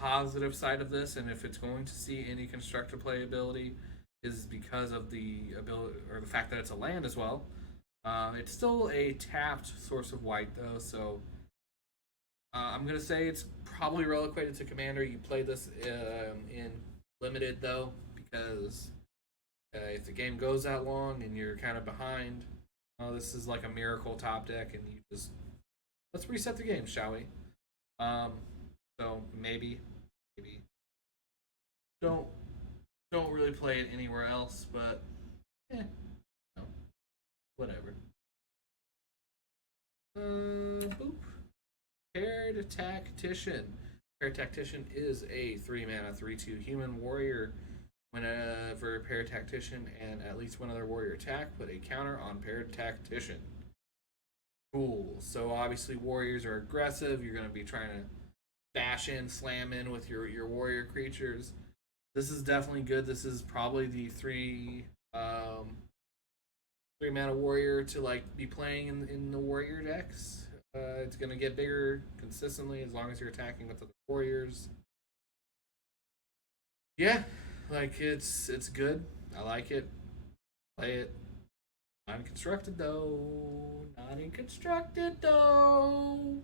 positive side of this, and if it's going to see any constructive playability, is because of the ability or the fact that it's a land as well. It's still a tapped source of white though, so I'm gonna say it's probably relocated to commander. You play this in limited though, because if the game goes that long and you're kind of behind, this is like a miracle top deck, and you just let's reset the game, shall we? So maybe don't really play it anywhere else, but no, whatever. Boop. Paired Tactician. Paired Tactician is a 3 mana 3/2 human warrior. Whenever Paired Tactician and at least one other warrior attack, put a counter on Paired Tactician. Cool. So obviously warriors are aggressive. You're going to be trying to bash in, slam in with your warrior creatures. This is definitely good. This is probably the 3 mana warrior to like be playing in the warrior decks. It's gonna get bigger consistently as long as you're attacking with the warriors. Yeah, like it's good. I like it. Play it. Not in constructed though. Not in constructed though.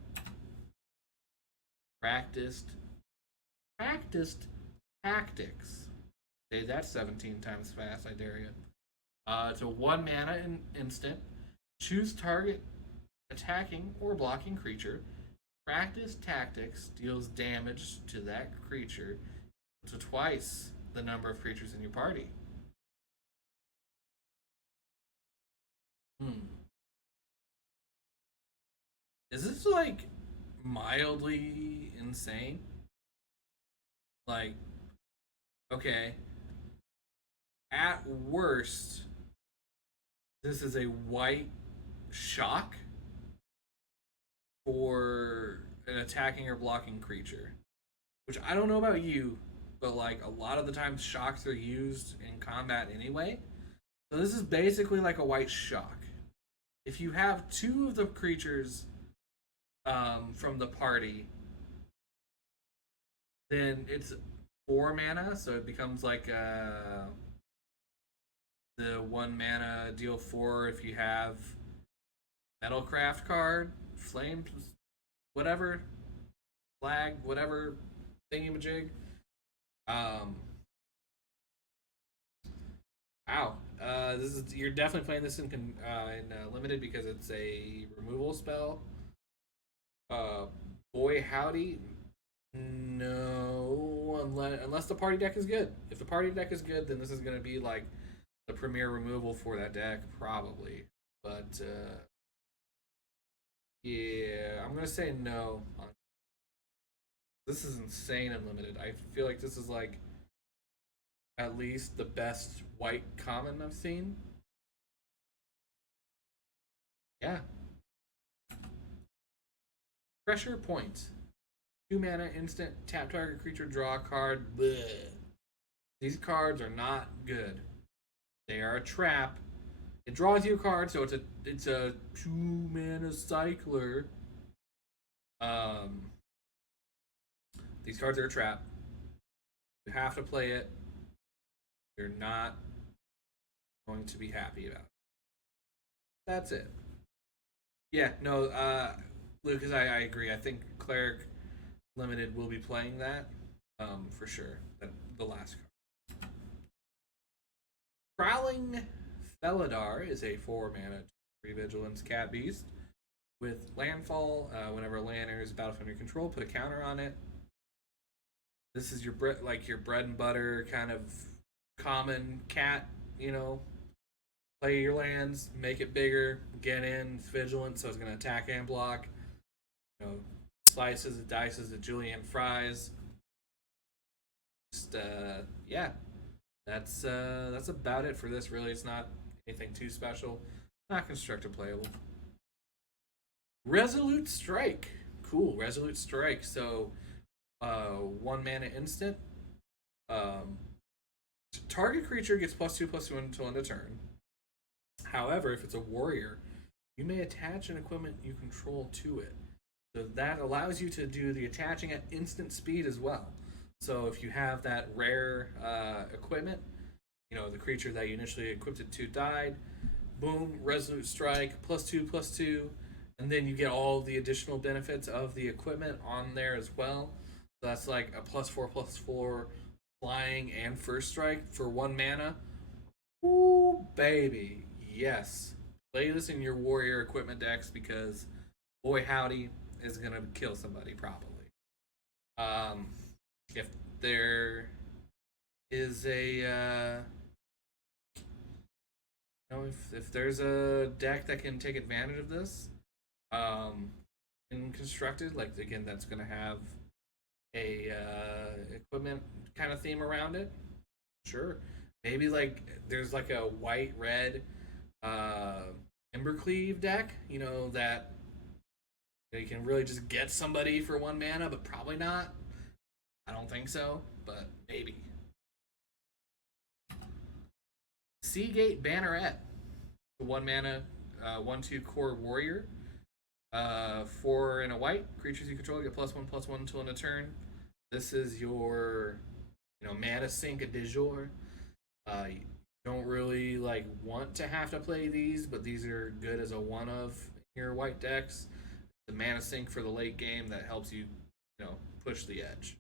Practiced tactics. Say that 17 times fast, I dare you. It's a 1 mana instant. Choose target attacking or blocking creature. Practice tactics deals damage to that creature to twice the number of creatures in your party. Is this like mildly insane? Like, okay. At worst, this is a white shock for an attacking or blocking creature. Which I don't know about you, but like a lot of the times shocks are used in combat anyway. So this is basically like a white shock. If you have 2 of the creatures from the party, then it's 4 mana, so it becomes like the 1 mana deal 4 if you have Metalcraft card, Flame, whatever, flag, whatever thingamajig. This is you're definitely playing this in limited because it's a removal spell. Boy howdy, no, unless the party deck is good. If the party deck is good, then this is going to be like the premier removal for that deck, probably. But yeah, I'm gonna say no. This is insane and limited. I feel like this is like at least the best white common I've seen. Yeah, Pressure Point. 2 mana, instant, tap target creature, draw a card. Bleh. These cards are not good. They are a trap. It draws you a card, so it's a 2 mana cycler. These cards are a trap. You have to play it. You're not going to be happy about it. That's it. Yeah, no, Lucas, I agree. I think Cleric Limited will be playing that, for sure. The last card. Prowling Bellador is a 4 mana 3 vigilance cat beast with landfall. Whenever a land enters battlefield under control, put a counter on it. This is your bread and butter kind of common cat. Play your lands, make it bigger, get in. It's vigilant, so it's going to attack and block. Slices and dices the julienne fries. Just yeah, that's about it for this. Really, it's not anything too special. Not constructed playable. Resolute Strike, cool. Resolute Strike. So, 1 mana instant. Target creature gets +2/+2 until end of turn. However, if it's a warrior, you may attach an equipment you control to it. So that allows you to do the attaching at instant speed as well. So if you have that rare equipment, the creature that you initially equipped it to died, boom, Resolute Strike, +2/+2, and then you get all the additional benefits of the equipment on there as well. So that's like a +4/+4 flying and first strike for 1 mana. Ooh, baby. Yes. Play this in your warrior equipment decks because boy howdy is gonna kill somebody probably. If there is a if there's a deck that can take advantage of this, in constructed, like again that's gonna have a equipment kind of theme around it, sure. Maybe like there's like a white red Embercleave deck, that you can really just get somebody for 1 mana, but probably not. I don't think so, but maybe. Seagate Banneret, 1 mana, 1/2 core warrior. 4 and a white. Creatures you control get +1/+1 until end of turn. This is your, mana sink de jour. You don't really want to have to play these, but these are good as a one of in your white decks. The mana sink for the late game that helps you, push the edge.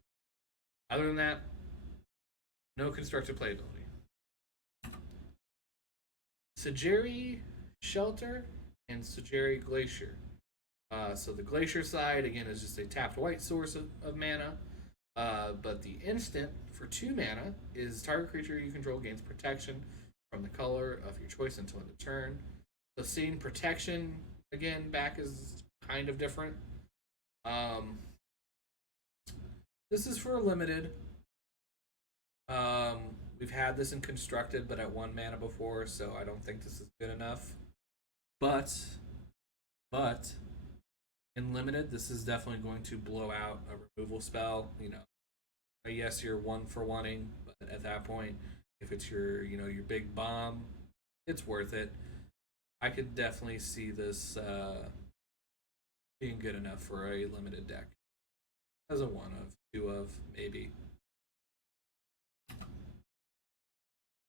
Other than that, no constructed playability. Suggeri Shelter and Suggeri Glacier. So the Glacier side, again, is just a tapped white source of mana. But the instant for 2 mana is target creature you control gains protection from the color of your choice until end of turn. So seeing protection, again, back is kind of different. This is for a limited. We've had this in constructed, but at 1 mana before, so I don't think this is good enough. But in limited, this is definitely going to blow out a removal spell. Yes, you're 1 for 1ing, but at that point, if it's your your big bomb, it's worth it. I could definitely see this being good enough for a limited deck as a 1 of, 2 of, maybe.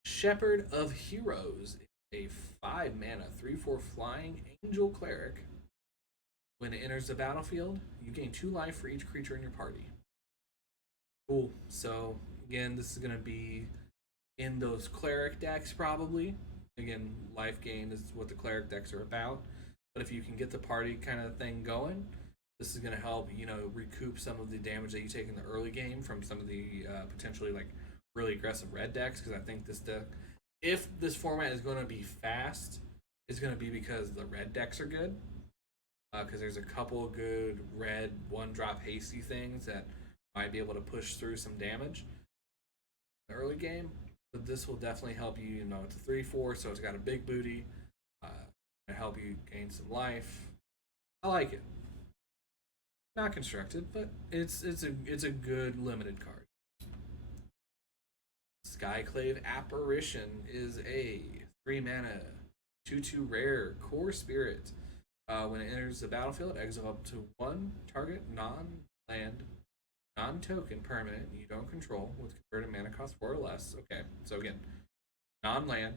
Shepherd of Heroes, a 5 mana 3/4 flying angel cleric. When it enters the battlefield, you gain 2 life for each creature in your party. Cool. So again, this is going to be in those cleric decks probably. Again, life gain is what the cleric decks are about. But if you can get the party kind of thing going, this is going to help recoup some of the damage that you take in the early game from some of the potentially really aggressive red decks. Because I think this deck, if this format is going to be fast, it's going to be because the red decks are good. Because there's a couple of good red 1-drop hasty things that might be able to push through some damage in the early game. But this will definitely help you. It's a 3/4, so it's got a big booty. To help you gain some life. I like it. Not constructed, but it's a good limited card. Skyclave Apparition is a 3-mana 2/2 rare core spirit. When it enters the battlefield, exile up to one target non-land, non-token permanent you don't control with converted mana cost 4 or less. Okay, so again, non-land,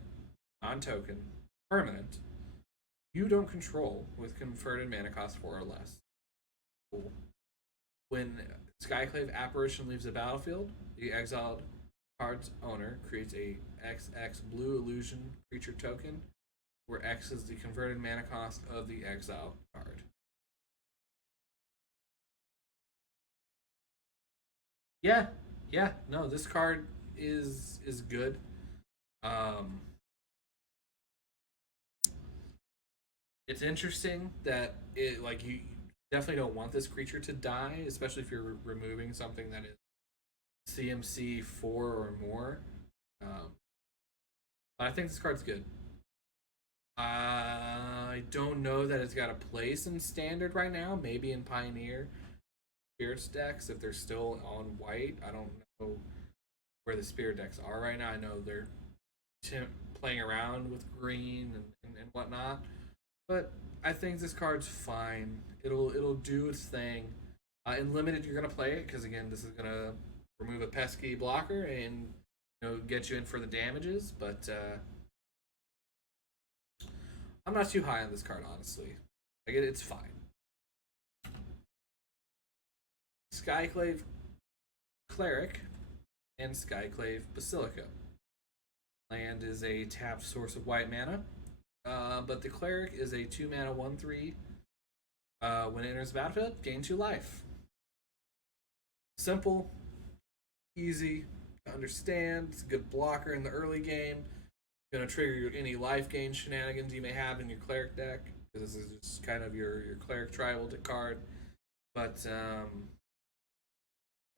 non-token, permanent you don't control with converted mana cost 4 or less. Cool. When Skyclave Apparition leaves the battlefield, the exiled card's owner creates a XX blue illusion creature token, where X is the converted mana cost of the exile card. Yeah, no, this card is good. It's interesting that it like you definitely don't want this creature to die, especially if you're removing something that is CMC 4 or more. But I think this card's good. I don't know that it's got a place in Standard right now. Maybe in Pioneer Spirits decks if they're still on white. I don't know where the Spirit decks are right now. I know they're playing around with green and whatnot. But I think this card's fine. It'll do its thing. In limited, you're gonna play it because again, this is gonna remove a pesky blocker and get you in for the damages. But I'm not too high on this card, honestly. Like it's fine. Skyclave Cleric and Skyclave Basilica. Land is a tapped source of white mana. But the Cleric is a 2-mana 1/3. When it enters the battlefield, gain 2 life. Simple, easy to understand. It's a good blocker in the early game. Going to trigger any life gain shenanigans you may have in your Cleric deck, because this is just kind of your Cleric tribal card. But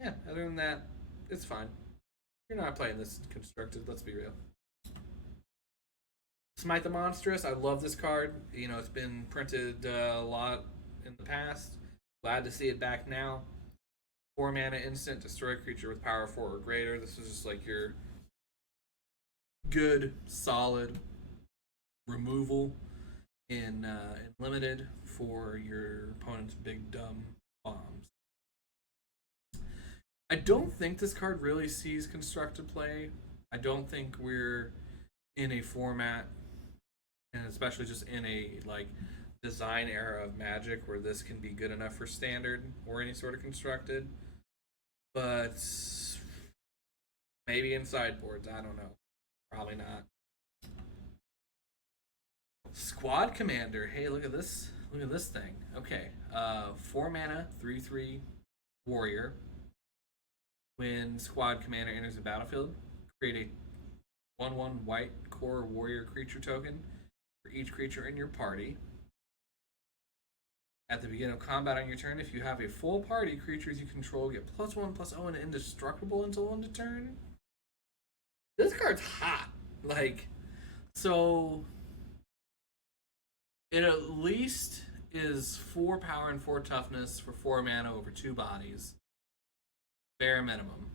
yeah, other than that, it's fine. You're not playing this constructed, let's be real. Smite the Monstrous, I love this card. It's been printed a lot in the past. Glad to see it back now. 4-mana instant, destroy creature with power 4 or greater. This is just like your good, solid removal in limited for your opponent's big dumb bombs. I don't think this card really sees constructed play. I don't think we're in a format, and especially just in a design era of Magic where this can be good enough for Standard or any sort of constructed. But maybe in sideboards, I don't know. Probably not. Squad Commander. Hey, look at this. Look at this thing. Okay. 4-mana, 3/3 warrior. When Squad Commander enters the battlefield, create a 1/1 white core warrior creature token for each creature in your party. At the beginning of combat on your turn, if you have a full party, creatures you control get +1/+0 and indestructible until end of turn. This card's hot. So it at least is 4 power and 4 toughness for 4 mana over 2 bodies. Bare minimum.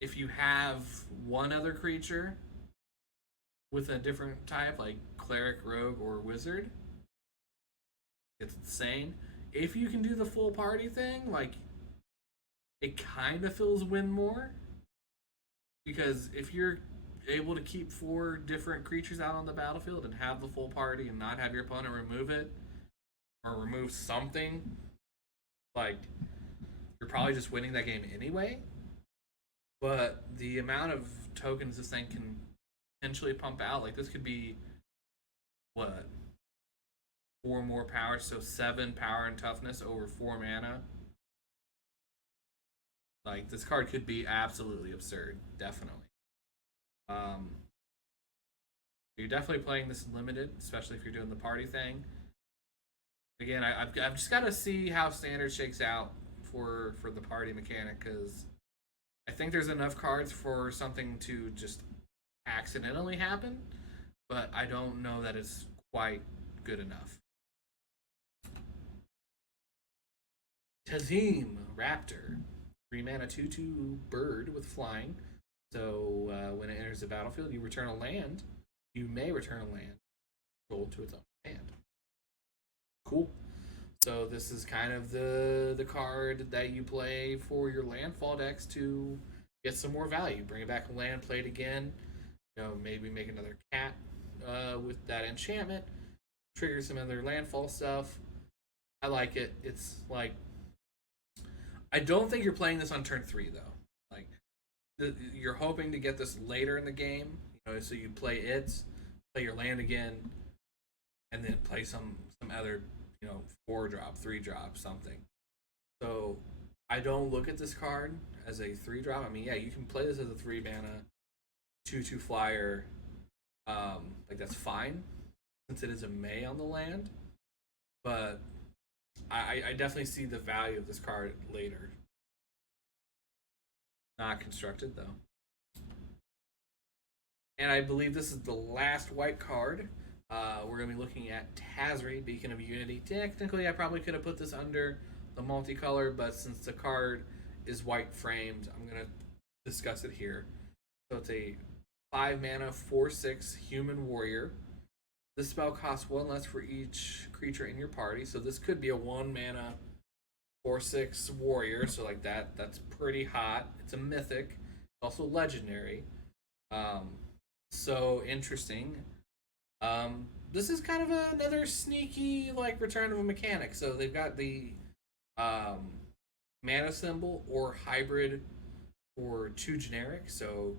If you have one other creature with a different type, like Cleric, Rogue, or Wizard, it's insane. If you can do the full party thing, it kind of feels win more. Because if you're able to keep 4 different creatures out on the battlefield and have the full party and not have your opponent remove it, or remove something, you're probably just winning that game anyway. But the amount of tokens this thing can potentially pump out, this could be, 4 more power, so 7 power and toughness over 4 mana. This card could be absolutely absurd, definitely. You're definitely playing this limited, especially if you're doing the party thing. Again, I've just got to see how Standard shakes out for the party mechanic, because I think there's enough cards for something to just accidentally happen, but I don't know that it's quite good enough. Tazim Raptor, 3 mana 2/2 bird with flying. So when it enters the battlefield, you return a land. You may return a land rolled to its own hand. Cool. So this is kind of the card that you play for your landfall decks to get some more value. Bring it back a land, play it again. Maybe make another cat with that enchantment. Trigger some other landfall stuff. I like it. It's like, I don't think you're playing this on turn 3 though. Like, you're hoping to get this later in the game. So you play it, play your land again, and then play some other 4-drop, 3-drop, something. So I don't look at this card as a 3-drop. I mean, yeah, you can play this as a 3 mana 2/2 flyer. Like, that's fine since it is a May on the land. But I definitely see the value of this card later. Not constructed though. And I believe this is the last white card. We're going to be looking at Tazri, Beacon of Unity. Technically, I probably could have put this under the multicolor, but since the card is white framed, I'm going to discuss it here. So it's a 5 mana 4/6 human warrior. This spell costs 1 less for each creature in your party. So this could be a 1 mana 4/6 warrior. So like that's pretty hot. It's a mythic. It's also legendary. So interesting. This is kind of another sneaky like return of a mechanic. So they've got the mana symbol or hybrid for 2 generic. So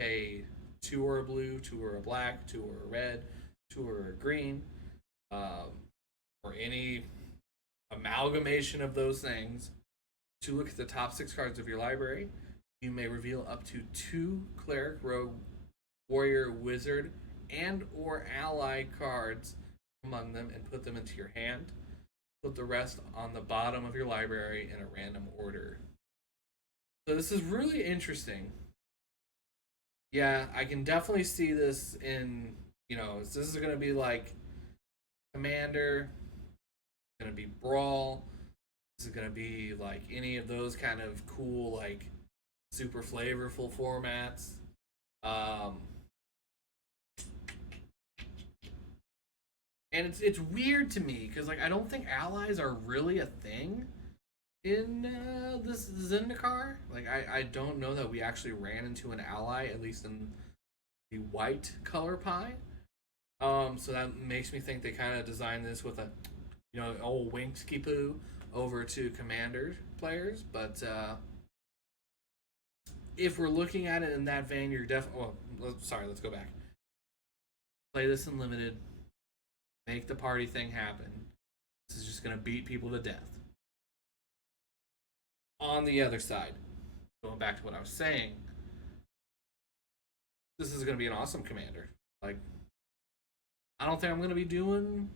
a 2 or a blue, 2 or a black, 2 or a red, 2 or a green, or any amalgamation of those things. To look at the top 6 cards of your library, you may reveal up to 2 cleric, rogue, warrior, wizard, and or ally cards among them and put them into your hand. Put the rest on the bottom of your library in a random order. So this is really interesting. Yeah, I can definitely see this in, this is going to be like Commander, it's going to be Brawl, this is going to be like any of those kind of cool, like super flavorful formats. And it's weird to me because like I don't think allies are really a thing in this Zendikar. Like I don't know that we actually ran into an ally, at least in the white color pie. So that makes me think they kind of designed this with a old winksky poo over to commander players. But if we're looking at it in that vein, you're definitely. Sorry, let's go back. Play this in limited. Make the party thing happen. This is just going to beat people to death. On the other side, going back to what I was saying, this is going to be an awesome commander. Like, I don't think I'm going to be doing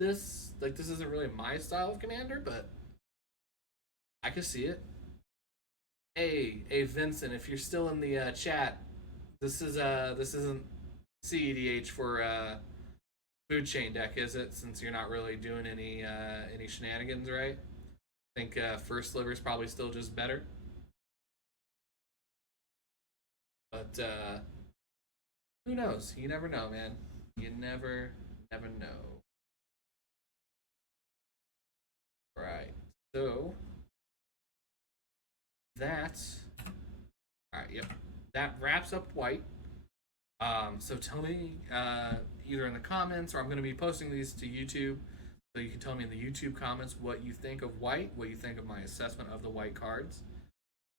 this. Like, this isn't really my style of commander, but I can see it. Hey, Vincent, if you're still in the chat, this isn't CEDH for food chain deck, is it? Since you're not really doing any shenanigans, right? I think First Sliver is probably still just better. But who knows? You never know, man. You never know. Right. So that's alright, yep. That wraps up white. So tell me either in the comments, or I'm going to be posting these to YouTube, so you can tell me in the YouTube comments what you think of white, what you think of my assessment of the white cards.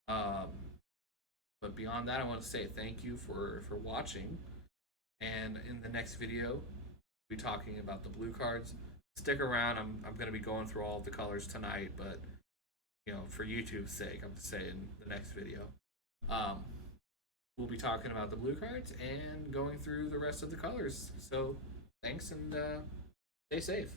But beyond that, I want to say thank you for watching. And in the next video, we'll be talking about the blue cards. Stick around. I'm going to be going through all of the colors tonight, but for YouTube's sake, I'm just saying the next video. We'll be talking about the blue cards and going through the rest of the colors. So thanks, and stay safe.